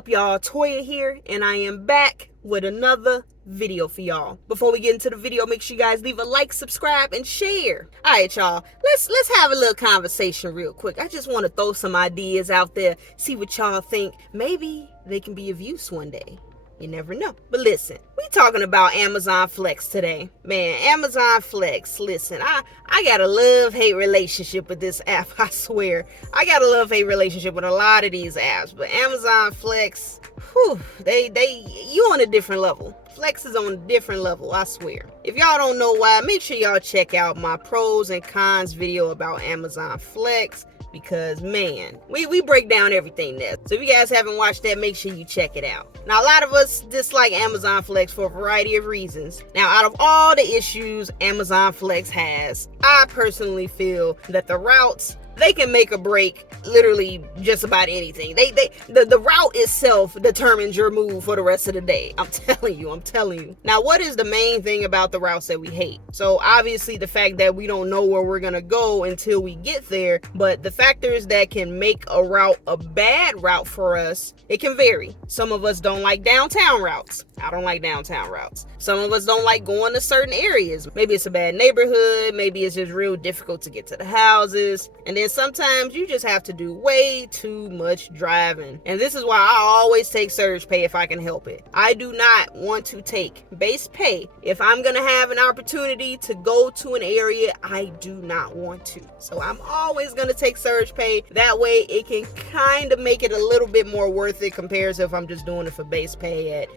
up, y'all? Toya here, and I am back with another video for y'all. Before we get into the video, make sure you guys leave a like, subscribe, and share. All right, y'all, let's have a little conversation real quick. I just want to throw some ideas out there, see what y'all think. Maybe they can be of use one day. You never know. But listen, we talking about Amazon Flex today. Man, Amazon Flex, listen, I got a love-hate relationship with this app, I swear. I got a love-hate relationship with a lot of these apps, but Amazon Flex, whew, you on a different level. Flex is on a different level, I swear. If y'all don't know why, make sure y'all check out my pros and cons video about Amazon Flex. Because, man, we break down everything there. So if you guys haven't watched that, make sure you check it out. Now, a lot of us dislike Amazon Flex for a variety of reasons. Now, out of all the issues Amazon Flex has, I personally feel that the routes, they can make or break literally just about anything. The route itself determines your move for the rest of the day. I'm telling you. Now, what is the main thing about the routes that we hate? So obviously the fact that we don't know where we're gonna go until we get there, but the factors that can make a route a bad route for us, it can vary. Some of us don't like downtown routes. I don't like downtown routes. Some of us don't like going to certain areas. Maybe it's a bad neighborhood. Maybe it's just real difficult to get to the houses. And then sometimes you just have to do way too much driving. And this is why I always take surge pay if I can help it. I do not want to take base pay. If I'm going to have an opportunity to go to an area, I do not want to. So I'm always going to take surge pay. That way it can kind of make it a little bit more worth it compared to if I'm just doing it for base pay at,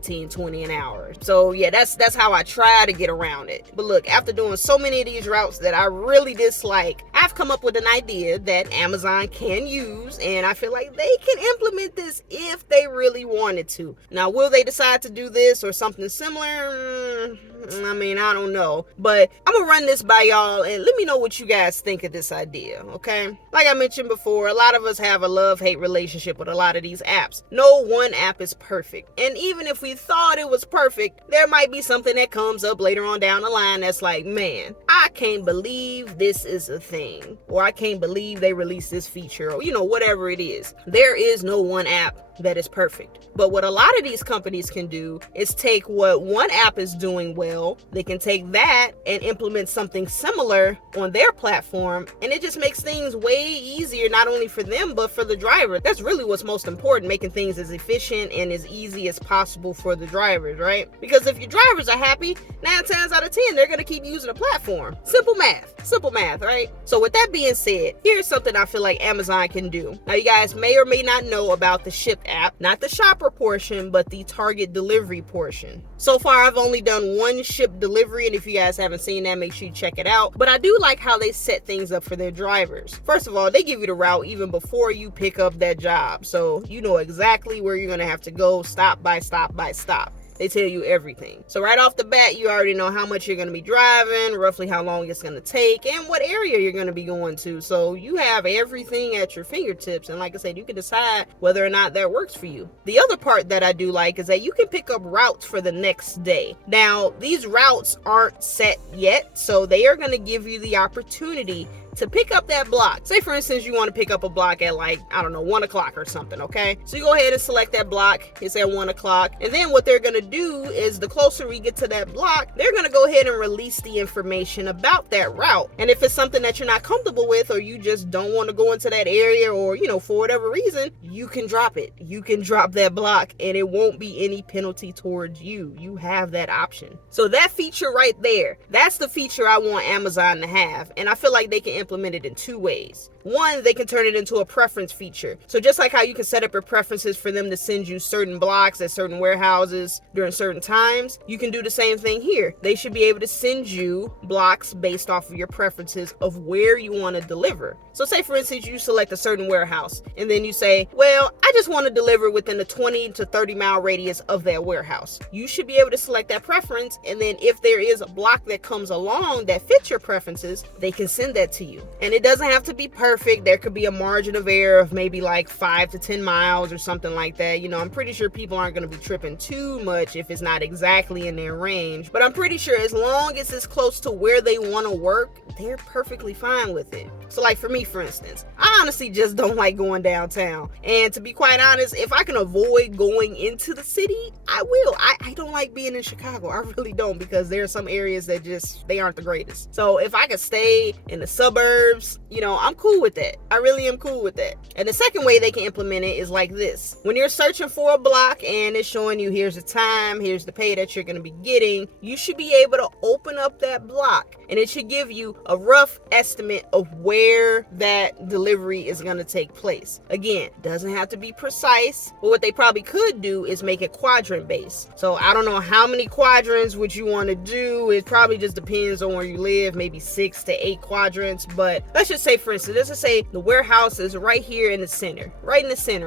19, 20 an hour. So yeah, that's how I try to get around it. But look, after doing so many of these routes that I really dislike, I've come up with an idea that Amazon can use, and I feel like they can implement this if they really wanted to. Now, will they decide to do this or something similar? I don't know. But I'm gonna run this by y'all and let me know what you guys think of this idea, okay? Like I mentioned before, a lot of us have a love-hate relationship with a lot of these apps. No one app is perfect. And even if we thought it was perfect, there might be something that comes up later on down the line that's like, man, I can't believe this is a thing. Or I can't believe they released this feature, or whatever it is. There is no one app that is perfect. But what a lot of these companies can do is take what one app is doing well, they can take that and implement something similar on their platform, and it just makes things way easier, not only for them, but for the driver. That's really what's most important, making things as efficient and as easy as possible for the drivers, right? Because if your drivers are happy, 9 times out of 10, they're gonna keep using the platform. Simple math, right? So with that being said, here's something I feel like Amazon can do. Now, you guys may or may not know about the Shipped app, not the shopper portion, but the target delivery portion. So far, I've only done one shipped delivery, and if you guys haven't seen that, make sure you check it out. But I do like how they set things up for their drivers. First of all, they give you the route even before you pick up that job, so you know exactly where you're gonna have to go, stop by stop by stop. They tell you everything. So right off the bat, you already know how much you're going to be driving, roughly how long it's going to take, and what area you're going to be going to. So you have everything at your fingertips. And like I said, you can decide whether or not that works for you. The other part that I do like is that you can pick up routes for the next day. Now, these routes aren't set yet, so they are going to give you the opportunity to pick up that block. Say for instance, you want to pick up a block at 1 o'clock or something, okay? So you go ahead and select that block. It's at 1 o'clock. And then what they're going to do is the closer we get to that block, they're going to go ahead and release the information about that route. And if it's something that you're not comfortable with, or you just don't want to go into that area, or, for whatever reason, you can drop it. You can drop that block and it won't be any penalty towards you. You have that option. So that feature right there, that's the feature I want Amazon to have. And I feel like they can implement it in 2 ways. One, they can turn it into a preference feature. So just like how you can set up your preferences for them to send you certain blocks at certain warehouses during certain times, you can do the same thing here. They should be able to send you blocks based off of your preferences of where you want to deliver. So say for instance, you select a certain warehouse and then you say, well, I just want to deliver within the 20 to 30 mile radius of that warehouse. You should be able to select that preference, and then if there is a block that comes along that fits your preferences, they can send that to you. And it doesn't have to be perfect. perfect. There could be a margin of error of maybe like 5 to 10 miles or something like that. I'm pretty sure people aren't going to be tripping too much if it's not exactly in their range. But I'm pretty sure as long as it's close to where they want to work, they're perfectly fine with it. So like for me, for instance, I honestly just don't like going downtown. And to be quite honest, if I can avoid going into the city, I will. I don't like being in Chicago. I really don't, because there are some areas that they aren't the greatest. So if I could stay in the suburbs, I'm cool with that. I really am cool with that. And the second way they can implement it is like this. When you're searching for a block and it's showing you here's the time, here's the pay that you're going to be getting, you should be able to open up that block and it should give you a rough estimate of where that delivery is going to take place. Again, doesn't have to be precise, but what they probably could do is make it quadrant based. So I don't know how many quadrants would you want to do. It probably just depends on where you live, maybe 6 to 8 quadrants. But let's just say, for instance, let's just say the warehouse is right here in the center,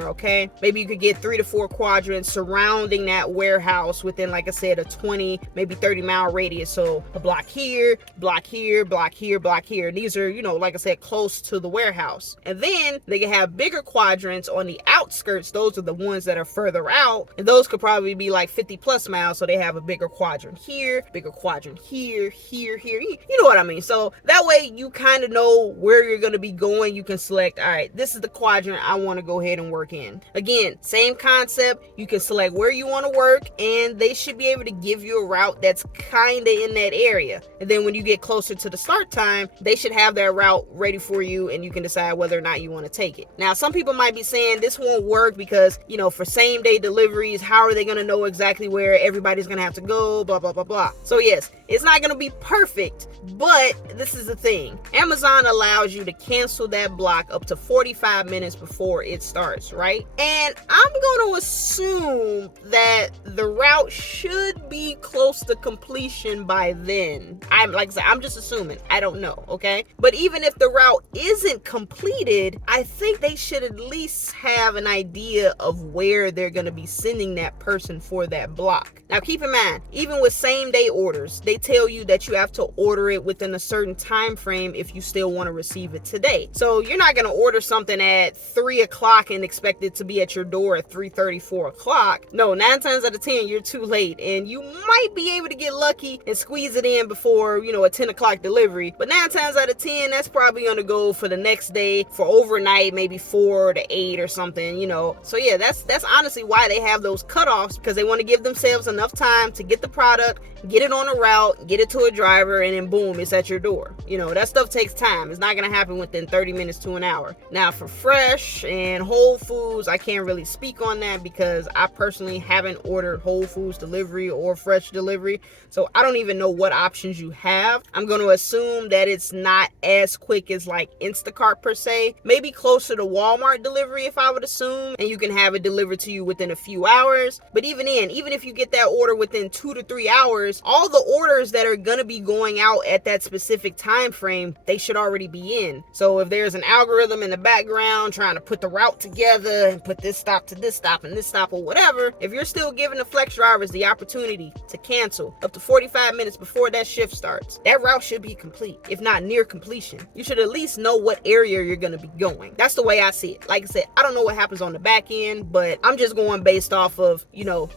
okay? Maybe you could get 3 to 4 quadrants surrounding that warehouse within, like I said, a 20, maybe 30-mile radius. So a block here, block here, block here, block here. And these are, like I said, close to the warehouse. And then they can have bigger quadrants on the outskirts. Those are the ones that are further out. And those could probably be like 50 plus miles. So they have a bigger quadrant here, bigger quadrant here, here, here. You know what I mean? So that way you kind of know where you're going to be going. You can select, all right, this is the quadrant I want to go ahead and work in. Again, same concept. You can select where you want to work and they should be able to give you a route that's kind of in that area. And then when you get closer to the start time, they should have that route ready for you and you can decide whether or not you want to take it. Now, some people might be saying this won't work because, for same day deliveries, how are they going to know exactly where everybody's going to have to go, blah, blah, blah, blah. So yes, it's not going to be perfect, but this is the thing. Amazon allows you to cancel that block up to 45 minutes before it starts, right? And I'm going to assume that the route should be close to completion by then. I'm just assuming. I don't know, okay? But even if the route isn't completed, I think they should at least have an idea of where they're going to be sending that person for that block. Now, keep in mind, even with same day orders, they tell you that you have to order it within a certain time frame if you still want to receive it today. So you're not going to order something at 3 o'clock and expect it to be at your door at 3:30, 4 o'clock. No, 9 times out of 10, you're too late. And you might be able to get lucky and squeeze it in before, a 10 o'clock delivery. But 9 times out of 10, that's probably going to go for the next day for overnight, maybe 4 to 8 or something, So yeah, that's honestly why they have those cutoffs, because they want to give themselves enough time to get the product, get it on a route, get it to a driver, and then boom, it's at your door. That stuff takes time. It's not going to happen within 30 minutes to an hour. Now, for fresh and Whole Foods, I can't really speak on that because I personally haven't ordered Whole Foods delivery or fresh delivery. So I don't even know what options you have. I'm going to assume that it's not as quick as like Instacart per se. Maybe closer to Walmart delivery, if I would assume, and you can have it delivered to you within a few hours. But even if you get that order within 2 to 3 hours, all the orders that are going to be going out at that specific time frame, they should already be in. So if there's an algorithm in the background trying to put the route together and put this stop to this stop and this stop or whatever, if you're still giving the flex drivers the opportunity to cancel up to 45 minutes before that shift starts, that route should be complete, if not near completion. You should at least know what area you're going to be going. That's the way I see it. Like I said, I don't know what happens on the back end, but I'm just going based off of,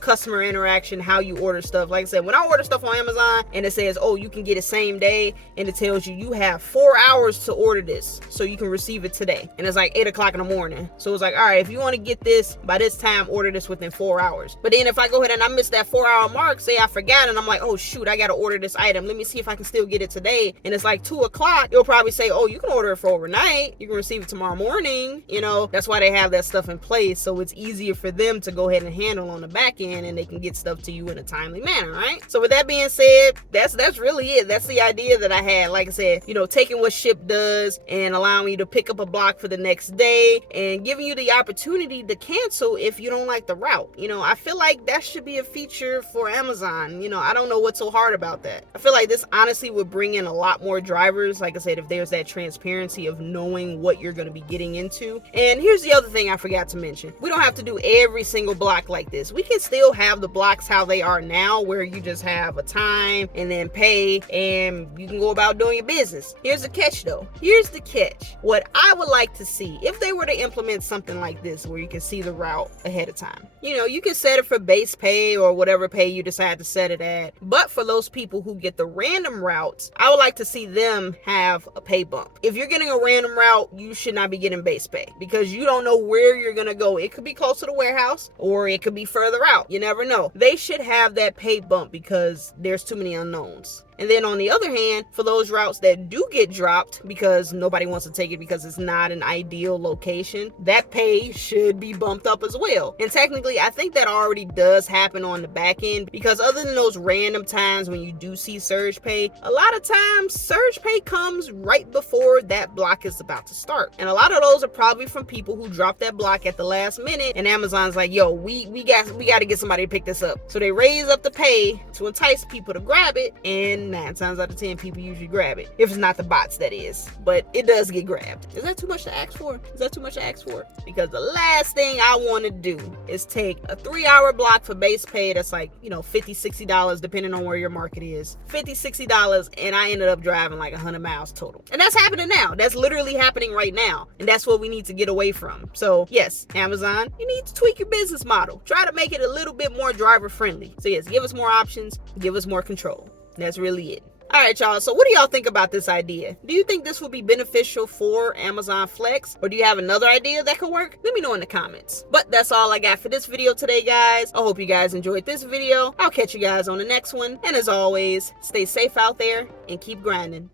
customer interaction, how you order stuff. Like I said, when I order stuff on Amazon and it says, oh, you can get it same day, and it tells you have 4 hours to order this so you can receive it today. And it's like 8 o'clock in the morning. So it's like, all right, if you want to get this by this time, order this within 4 hours. But then if I go ahead and I miss that 4-hour mark, say I forgot and I'm like, oh shoot, I got to order this item. Let me see if I can still get it today. And it's like 2 o'clock. You'll probably say, oh, you can order it for overnight. You can receive it tomorrow morning. That's why they have that stuff in place. So it's easier for them to go ahead and handle on the back end, and they can get stuff to you in a timely manner, right? So with that being said, that's really it. That's the idea that I had. Like I said, taking what Ship does and allowing you to pick up a block for the next day and giving you the opportunity to cancel if you don't like the route. I feel like that should be a feature for Amazon. I don't know what's so hard about that. I feel like this honestly would bring in a lot more drivers. Like I said, if there's that transparency of knowing what you're going to be getting into. And here's the other thing I forgot to mention. We don't have to do every single block like this. We can still have the blocks how they are now, where you just have a time and then pay and you can go about doing your business. Here's the catch though. Here's the catch. dispatch. What I would like to see, if they were to implement something like this where you can see the route ahead of time, you can set it for base pay or whatever pay you decide to set it at. But for those people who get the random routes, I would like to see them have a pay bump. If you're getting a random route, you should not be getting base pay because you don't know where you're going to go. It could be close to the warehouse or it could be further out. You never know. They should have that pay bump because there's too many unknowns. And then on the other hand, for those routes that do get dropped because nobody wants to take it because it's not an ideal location, that pay should be bumped up as well. And technically, I think that already does happen on the back end because other than those random times when you do see surge pay, a lot of times surge pay comes right before that block is about to start. And a lot of those are probably from people who drop that block at the last minute and Amazon's like, yo, we got to get somebody to pick this up. So they raise up the pay to entice people to grab it, and 9 times out of 10 people usually grab it. If it's not the bots, that is. But it does get grabbed. Is that too much to ask for? Because the last thing I want to do is take a 3-hour block for base pay that's like, $50, $60 depending on where your market is. $50, $60, and I ended up driving like 100 miles total. And that's happening now. That's literally happening right now. And that's what we need to get away from. So yes, Amazon, you need to tweak your business model. Try to make it a little bit more driver friendly. So yes, give us more options, give us more control. That's really it. All right, y'all. So what do y'all think about this idea? Do you think this will be beneficial for Amazon Flex? Or do you have another idea that could work? Let me know in the comments. But that's all I got for this video today, guys. I hope you guys enjoyed this video. I'll catch you guys on the next one. And as always, stay safe out there and keep grinding.